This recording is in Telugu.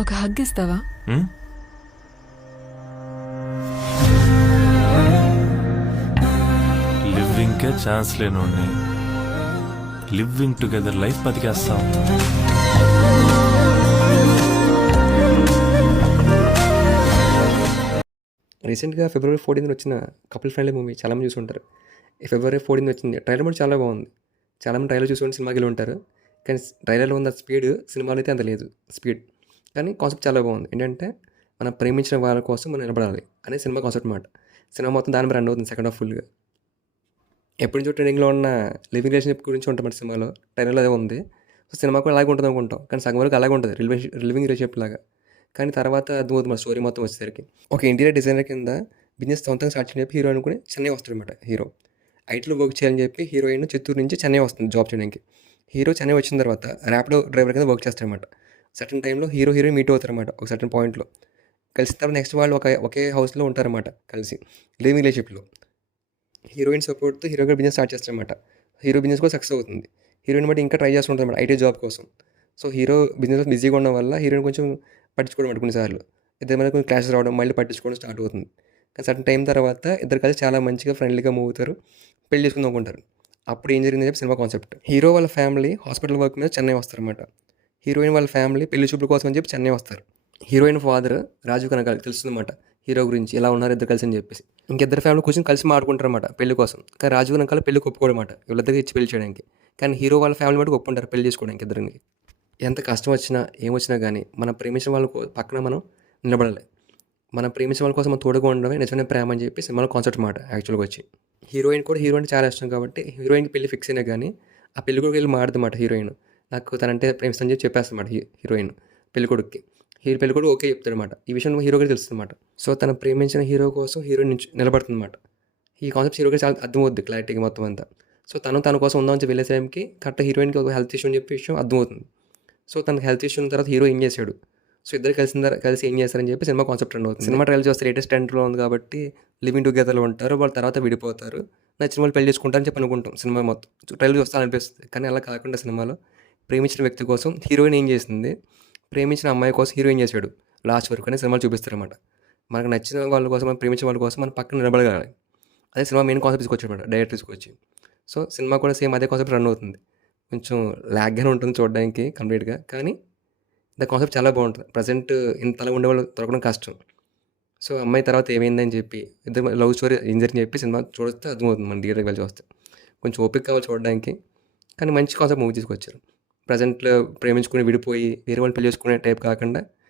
ఒక హగ్ ఇస్తావా? లివింగ్కే ఛాన్స్ లేనోడిని లివింగ్ టుగెదర్ లైఫ్ బతికేస్తాం. రీసెంట్గా ఫిబ్రవరి 14 వచ్చిన కపుల్ ఫ్రెండ్లీ మూవీ చాలామంది చూసి ఉంటారు. ఈ ఫిబ్రవరి 14 వచ్చింది. ట్రైలర్ కూడా చాలా బాగుంది. చాలామంది ట్రైలర్ చూసుకొని సినిమాకి వెళ్ళి ఉంటారు. కానీ ట్రైలర్లో ఉన్న స్పీడ్ సినిమాలో అయితే అంత లేదు స్పీడ్. కానీ కాన్సెప్ట్ చాలా బాగుంది. ఏంటంటే మనం ప్రేమించిన వాళ్ళ కోసం మనం నిలబడాలి అనే సినిమా కాన్సెప్ట్ మాట. సినిమా మొత్తం దాని మీద రన్ అవుతుంది సెకండ్ హాఫ్ ఫుల్గా. ఎప్పటి నుంచో ట్రెండింగ్లో ఉన్న లివింగ్ రిలేషన్షిప్ గురించి ఉంటుంది సినిమాలో. ట్రైలర్లో అదే ఉంది. సో సినిమా కూడా అలాగే ఉంటుంది అనుకుంటాం. కానీ సగం వరకు అలాగే ఉంటుంది లివింగ్ రిలేషన్షిప్ లాగా. కానీ తర్వాత అర్థమవుతుంది మన స్టోరీ మొత్తం వచ్చేసరికి. ఒక ఇంటీరియర్ డిజైనర్ కింద బిజినెస్ సొంతంగా స్టార్ట్ చేయని చెప్పి హీరో అనుకుని చెన్నై వస్తాడు అనమాట. హీరో ఐటీలో వర్క్ చేయాలని చెప్పి హీరోయిన్ చిత్తూరు నుంచి చెన్నై వస్తుంది జాబ్ చేయడానికి. హీరో చెన్నై వచ్చిన తర్వాత ర్యాపిడో డ్రైవర్ కింద వర్క్ చేస్తారనమాట. సర్టన్ టైంలో హీరోయిన్ మీట్ అవుతారన్నమాట ఒక సర్టన్ పాయింట్లో. కలిసిన తర్వాత నెక్స్ట్ వాళ్ళు ఒకే హౌస్లో ఉంటారన్నమాట కలిసి లివింగ్ రిలేషన్షిప్లో. హీరోయిన్ సపోర్ట్తో హీరో గారు బిజినెస్ స్టార్ట్ చేస్తారన్నమాట. హీరో బిజినెస్ కూడా సక్సెస్ అవుతుంది. హీరోయిన్ బట్టి ఇంకా ట్రై చేస్తుంటుంది అనమాట ఐటీ జాబ్ కోసం. సో హీరో బిజినెస్ బిజీగా ఉండడం వల్ల హీరోయిన్ కొంచెం పట్టించుకోవడం అనమాట కొన్నిసార్లు. ఇద్దరి మీద కొంచెం క్లాషెస్ రావడం, మళ్ళీ పట్టించుకోవడం స్టార్ట్ అవుతుంది. కానీ సర్టన్ టైం తర్వాత ఇద్దరు కలిసి చాలా మంచిగా ఫ్రెండ్లీగా మూవ్ అవుతారు, పెళ్లి చేసుకుందాం అనుకుంటారు. అప్పుడు ఏం జరిగిందని చెప్పి సినిమా కాన్సెప్ట్. హీరో వాళ్ళ ఫ్యామిలీ హాస్పిటల్ వర్క్ మీద చెన్నై వస్తారన్నమాట. హీరోయిన్ వాళ్ళ ఫ్యామిలీ పెళ్లి చూపుల కోసం అని చెప్పి చెన్నై వస్తారు. హీరోయిన్ ఫాదర్ రాజు కనకాల తెలుస్తుందన్నమాట హీరో గురించి ఎలా ఉన్నారు ఇద్దరు కలిసి అని చెప్పేసి. ఇంకిద్దరు ఫ్యామిలీ కూర్చొని కలిసి మాట్లాడుకుంటారన్నమాట పెళ్లి కోసం. కానీ రాజు కనకాల పెళ్లి ఒప్పుకోవడమాట వీళ్ళిద్దరికి ఇచ్చి పెళ్లి చేయడానికి. కానీ హీరో వాళ్ళ ఫ్యామిలీ బట్టి ఒప్పుకుంటారు పెళ్లి చేసుకోవడానికి ఇద్దరికి. ఎంత కష్టం వచ్చినా ఏమొచ్చినా కానీ మనం ప్రేమించిన వాళ్ళ పక్కన మనం నిలబడాలి. మనం ప్రేమించిన వాళ్ళ కోసం మనం తోడుగా ఉండడమే నిజమైన ప్రేమ అని చెప్పి సినిమాలో కాన్సెప్ట్ మాట యాక్చువల్గా వచ్చి. హీరోయిన్ కూడా హీరో అంటే చాలా ఇష్టం కాబట్టి హీరోయిన్కి పెళ్లి ఫిక్స్ అయినా కానీ ఆ పెళ్లి కొడుకు వెళ్ళి మాట్లాడదన్నమాట హీరోయిన్. నాకు తనంటే ప్రేమిస్తానని చెప్పి చెప్పేస్తామాట హీరోయిన్ పెళ్లి కొడుకుకి. పెళ్లి కొడుకు ఓకే చెప్తాడనమాట. ఈ విషయం హీరో గారికి తెలుస్తుందన్నమాట. సో తను ప్రేమించిన హీరో కోసం హీరోయిన్ నిలబడుతుందన్నమాట. ఈ కాన్సెప్ట్ హీరో గారికి చాలా అర్థమవుద్ది క్లారిటీగా మొత్తం అంతా. సో తన కోసం ఉందామని చెప్పి వెళ్ళే టైంకి కరెక్ట్ హీరోయిన్కి ఒక హెల్త్ ఇష్యూ అని చెప్పి విషయం అర్థమవుతుంది. సో తనకు హెల్త్ ఇష్యూ ఉన్న తర్వాత హీరో ఏం చేశాడు, సో ఇద్దరు కలిసి ఏం చేస్తారని చెప్పి సినిమా కాన్సెప్ట్ రన్ అవుతుంది. సినిమా ట్రైల్ చూస్తే లేటెస్ట్ ట్రెండ్లో ఉంది కాబట్టి లివింగ్ టుగెదర్లో ఉంటారు, వాళ్ళ తర్వాత విడిపోతారు, నచ్చిన వాళ్ళు పెళ్లి చేసుకుంటారని చెప్పి అనుకుంటాం సినిమా మొత్తం. ట్రైల్ చూస్తే అనిపిస్తుంది. కానీ అలా కాకుండా సినిమాలో ప్రేమించిన వ్యక్తి కోసం హీరోయిన్ ఏం చేసింది, ప్రేమించిన అమ్మాయి కోసం హీరో ఏం చేశాడు లాస్ట్ వరకు అని సినిమాలు చూపిస్తారన్నమాట. మనకు నచ్చిన వాళ్ళ కోసం, మనం ప్రేమించిన వాళ్ళ కోసం మనం పక్కన నిలబడగలి. అదే సినిమా మెయిన్ కాన్సెప్ట్ తీసుకొచ్చాడు డైరెక్టర్ తీసుకొచ్చి. సో సినిమా కూడా సేమ్ అదే కాన్సెప్ట్ రన్ అవుతుంది. కొంచెం ల్యాగ్గానే ఉంటుంది చూడడానికి కంప్లీట్గా, కానీ ద కాన్సెప్ట్ చాలా బాగుంటుంది. ప్రజెంట్ ఇంతలా ఉండేవాళ్ళు దొరకడం కష్టం. సో అమ్మాయి తర్వాత ఏమైందని చెప్పి ఇద్దరు లవ్ స్టోరీ ఏం జరిగిందని చెప్పి సినిమా చూస్తే అర్థమవుతుంది మన థియేటర్కి వెళ్ళి చూస్తే. కొంచెం ఓపిక కావాలి చూడడానికి, కానీ మంచి కాన్సెప్ట్ మూవీ తీసుకొచ్చారు. ప్రజెంట్లో ప్రేమించుకుని విడిపోయి వేరే వాళ్ళు పెళ్లి చేసుకునే టైప్ కాకుండా